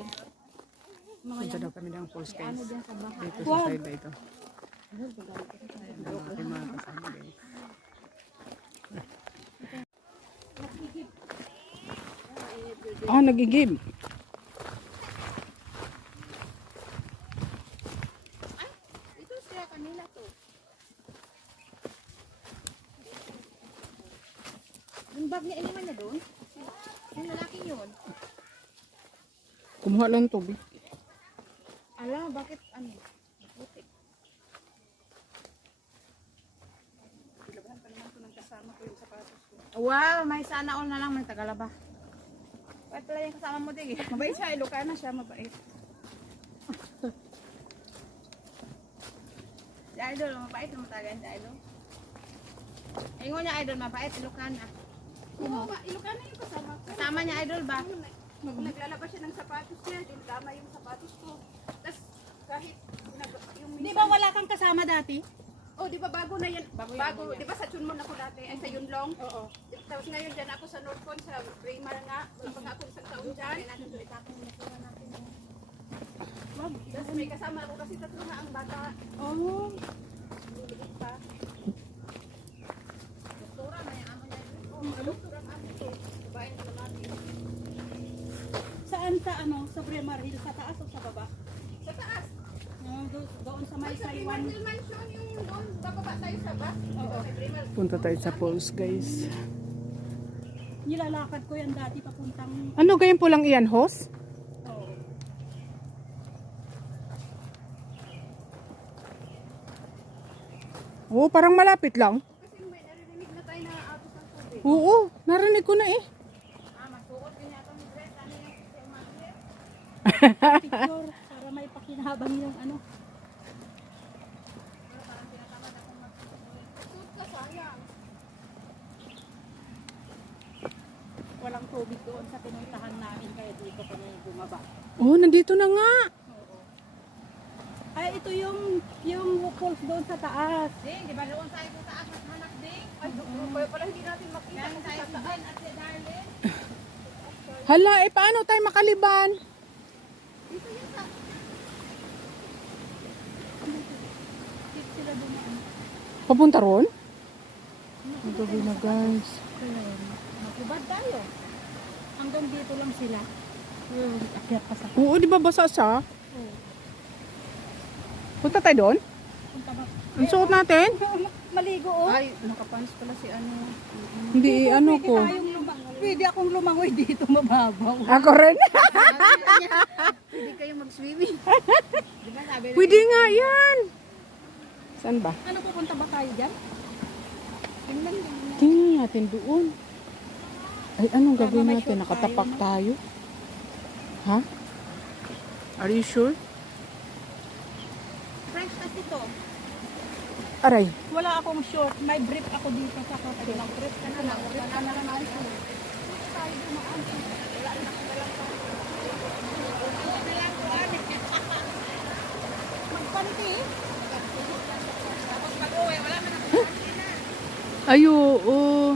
din. Punta daw kami ng falls guys. Ano dyan sa bahay. Dito sa side na ito. Ang aking mga kasama guys. Nagigib. Ito sila kanila to. Yung bag niya, iniwan niya doon? Yung lalaking yun? Kumuha lang tubig. Ala, bakit ano? Putik. Ilabahan pa naman ko ng kasama ko yung sapatos ko. Wow, may sana all na lang, may tagalaba. Bakit pala yung kasama mo din eh? Mabait siya, Ilocana siya, mabait. Si Idol, mabait naman talaga si Idol. Ingon niya Idol, mabait, Ilocana. Oo, Ilocana yung kasama ko. Kasama niya Idol ba? Naglalabas siya ng sapatos niya, dinadama yung sapatos ko. Tapos kahit yung Di ba wala kang kasama dati? oh, di ba bago na yan? Bago Bago, yan, di ba sa Chunmon ako dati? Ay, sa Yunlong? Oo. Tapos ngayon dyan ako sa Northcon, sa Braemar nga. Wala pa nga ako isang taon dyan. Tapos may kasama ako kasi tatlo na ang bata. Oo. Liliit pa. Doktora na yung amo niya. Oh, doktor ang amo ko. Babaeng na lalaki. Saan sa ano? Sa Braemar Hill? Sa taas o sa baba? Sa taas. Doon sa may Sa Braemar Saiwan. Hill Mansion, yung doon, bababa tayo sa bus. Oo. Sa Braemar. Punta tayo sa falls guys. Nilalakad ko yan dati papuntang... Ano ganyan po lang iyan, host? Oo. Oo, parang malapit lang. Kasi may narinig na tayo na atos ng tubig. Oo, narinig ko na eh. Masuot din yata ng dress. Ano yung umakyat? Picture para may pakinabang yung ano. Suot ka, sayang. Walang tubig doon sa pinuntahan namin kaya dito kami bumaba. Oh, nandito na nga. Ay, ito yung falls doon sa taas. Ding, di ba doon tayo sa taas mas hanak ding? Ay, kaya pala hindi natin makita Yan kasi tayo sa si taas. Ben at si Darlene. Hala, paano tayo makaliban? Dito sila dumaan. Papunta ron? Ang gabi na guys. Magubad tayo. Hanggang dito lang sila. Akyat pa sa Oo, di ba basa siya? Oo. Punta tayo doon? Punta ba? Ang suot natin? Maligo oh. Ay, nakapanis pala si ano. Hindi, ano Pwede ko. tayong pwede akong lumangoy dito mababaw. Ako rin. Hindi kayo mag-swimming. Di ba sabi Pwede nga yan. Saan ba? Ano pupunta ba tayo dyan? Tingnan natin doon. Ay, anong gagawin natin? Nakatapak tayo. Ha? Are you sure? French kasi to. Aray. Wala akong short. May brief ako dito sa kapatid. Brief ka na lang. Brief ka na lang. Magpanti. Ay, oo.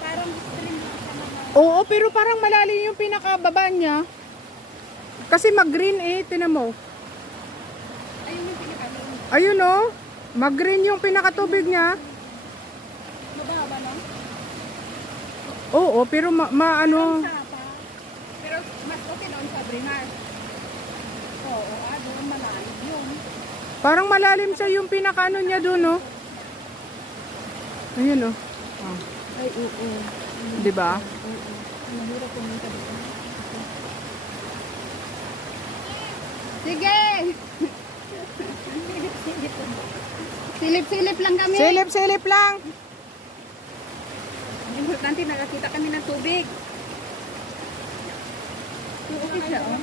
Parang stream lang sa mga. Oo, pero parang malalim yung pinakababa niya. Kasi mag-green eh, tinan mo. Ayun yung pinakalim. Ayun oh. Mag-green yung pinakatubig niya. Mababa lang. Oo, pero ano. Sa pa. Pero mas okay doon sa Braemar. Oo, doon malalim yun. Parang malalim siya yung pinakaano niya doon oh. Ayun oh. Ay, oo. 'Di ba? Mahirap pumunta dito. Sige! Silip-silip lang kami. Silip-silip lang. Importante, nakakita kami ng tubig. Okay siya, oh.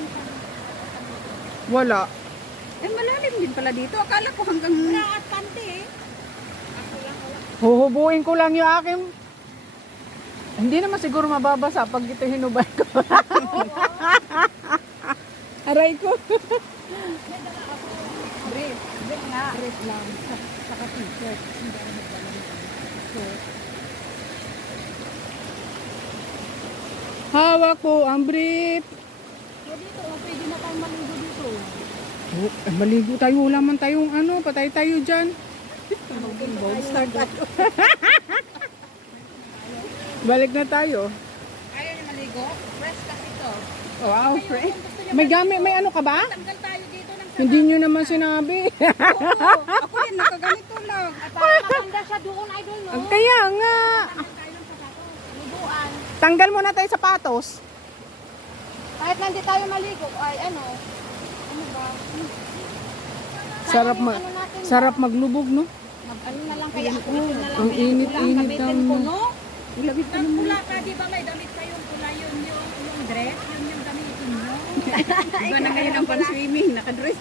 Wala. Eh, malalim din pala dito. Akala ko hanggang... Wala at kante eh. Huhubuin ko lang yung aking. Hindi naman siguro mababasa pag ito hinubay ko. Aray ko. Brief. Brief nga. Brief lang. Saka t-shirt. Hindi ako nagdala ng shirt. Hawak ko ang brief. dito. O, pwede na tayong maligo dito. Oh, maligo tayo. Wala man tayong ano. Patay tayo dyan. Balik na tayo. Ayaw niya maligo? Fresh kasi to. Wow, friend. May gamit, may ano ka ba? Tanggal tayo dito ng Hindi nyo naman sinabi. Ako din, nakaganito lang. para makanda siya doon, idol, no? Kaya nga. Libuan. Tanggal muna tayo sapatos. Kahit hindi tayo maligo, ay ano? Ano ba? Sarap Ano natin, sarap maglubog, no? Mag-ano na lang kaya ako na lang. Ang init-init daw, Gamitin ko, no? no? Ang pula ka, di ba may damit kayong pula yun yung dress, yun yung gamitin nyo. Iba na ngayon ang pang-swimming, nakadress.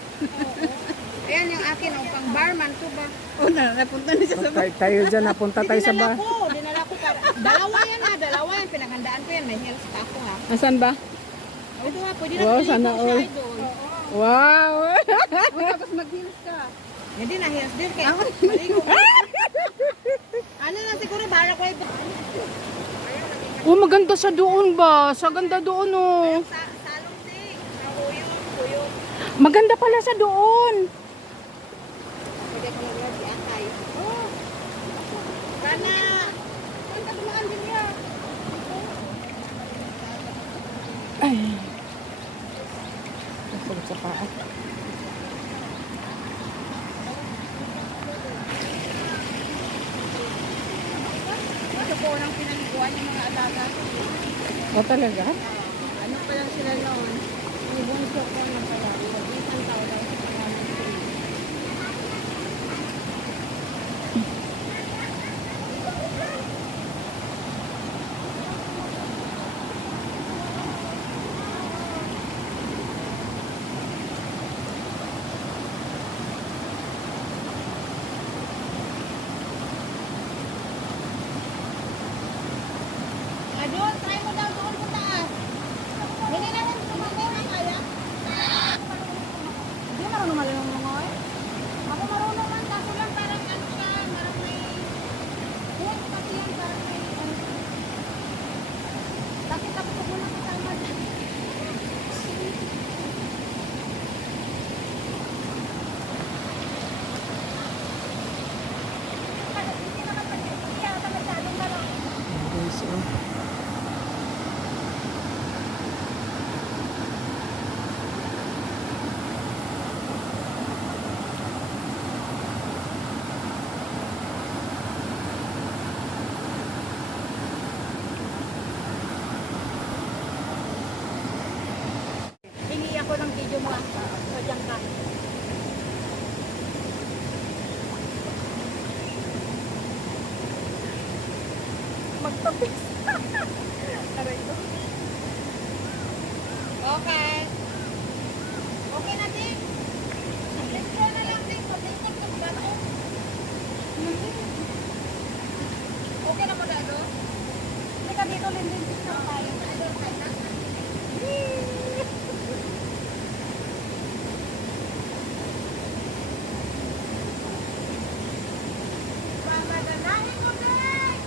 Ayan yung akin, oh, pang barman ko ba? O napunta na siya sa Tayo dyan, napunta tayo sa ba. Dinala ko para. Dalawa yan ha, dalawa yan. Pinaghandaan ko yan. May heels pa ako ha. Asan ba? O ito ha, pwede na Wow, maligo sana siya, all. idol. Wow! O, tapos mag-heels ka. Hindi na heels din kaya maligo. Ano na siguro, bahala ko ito. Oh, maganda sa doon ba? Sa ganda doon, oh. Salong sing. Kuyong. Maganda pala sa doon. Pwede ko mag-log yan tayo. Oh. Sana. Saan dumaan din yan? Ay. Nasag sa paa. Ito po nang pinaliguan yung mga alaga. O talaga? Ano pa lang sila noon? Ibunso ko ng kaya. Isang tao lang sa kanya. Doon, try mo daw doon sa taas. Hindi na lang sumabay na kaya. Hindi marunong malunong lungoy. Ako marunong man, kaso lang parang ano siya, parang may... Huwag pati yan, parang may... Bakit ako ko muna kasama dyan? Hindi naman pati, kaya masyadong na lang. Guys, oh. Hingi ako ng video mo. So, dyan ka. Magtapis. Aray ko. Okay. Okay na din. Let's go na lang din. Pag-lingkod ka ba ito? Okay na mo dado? Teka dito, Linden. Tayo. Pamadalahin ko din!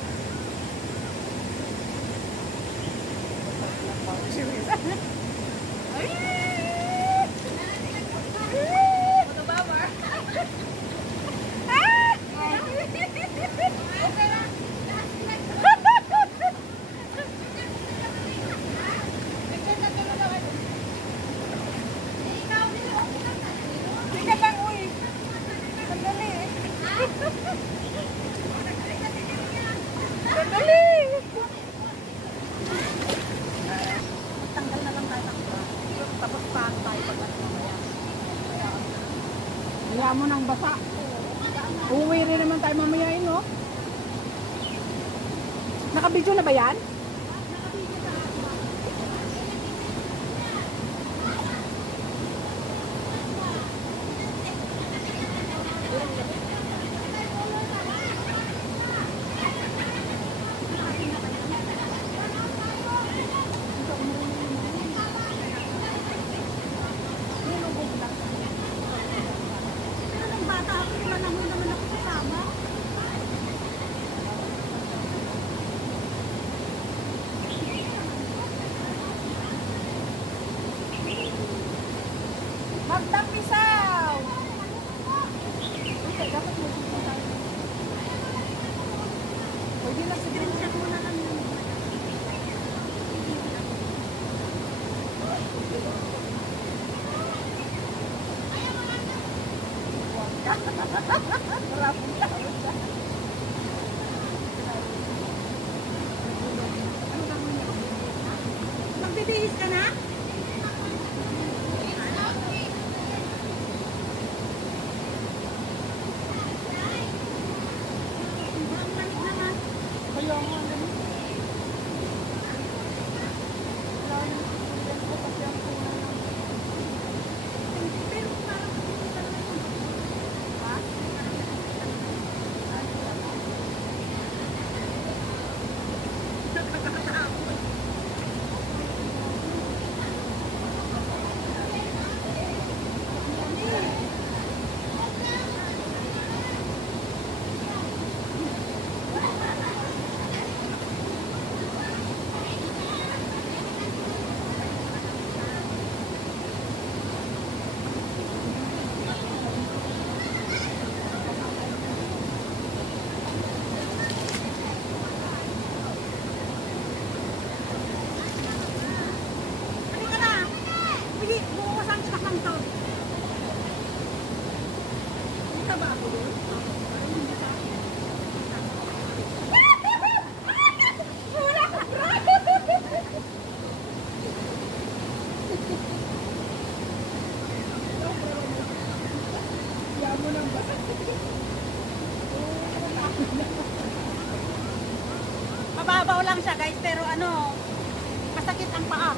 Tanggal na lang tayo. Tapos paano tayo pag ano mamaya. Wala mo nang basa. Uwi rin naman tayo mamayain, no? Nakabidyo na ba yan? Pagtampisaw! Pwede na si Green siya muna lang yun. Magbibihis ka na? Kaya nga naman. Halika na! Pili, bukas ang sakang to. Hindi ka ba ako doon? Mababaw lang siya guys, pero ano, masakit ang paa.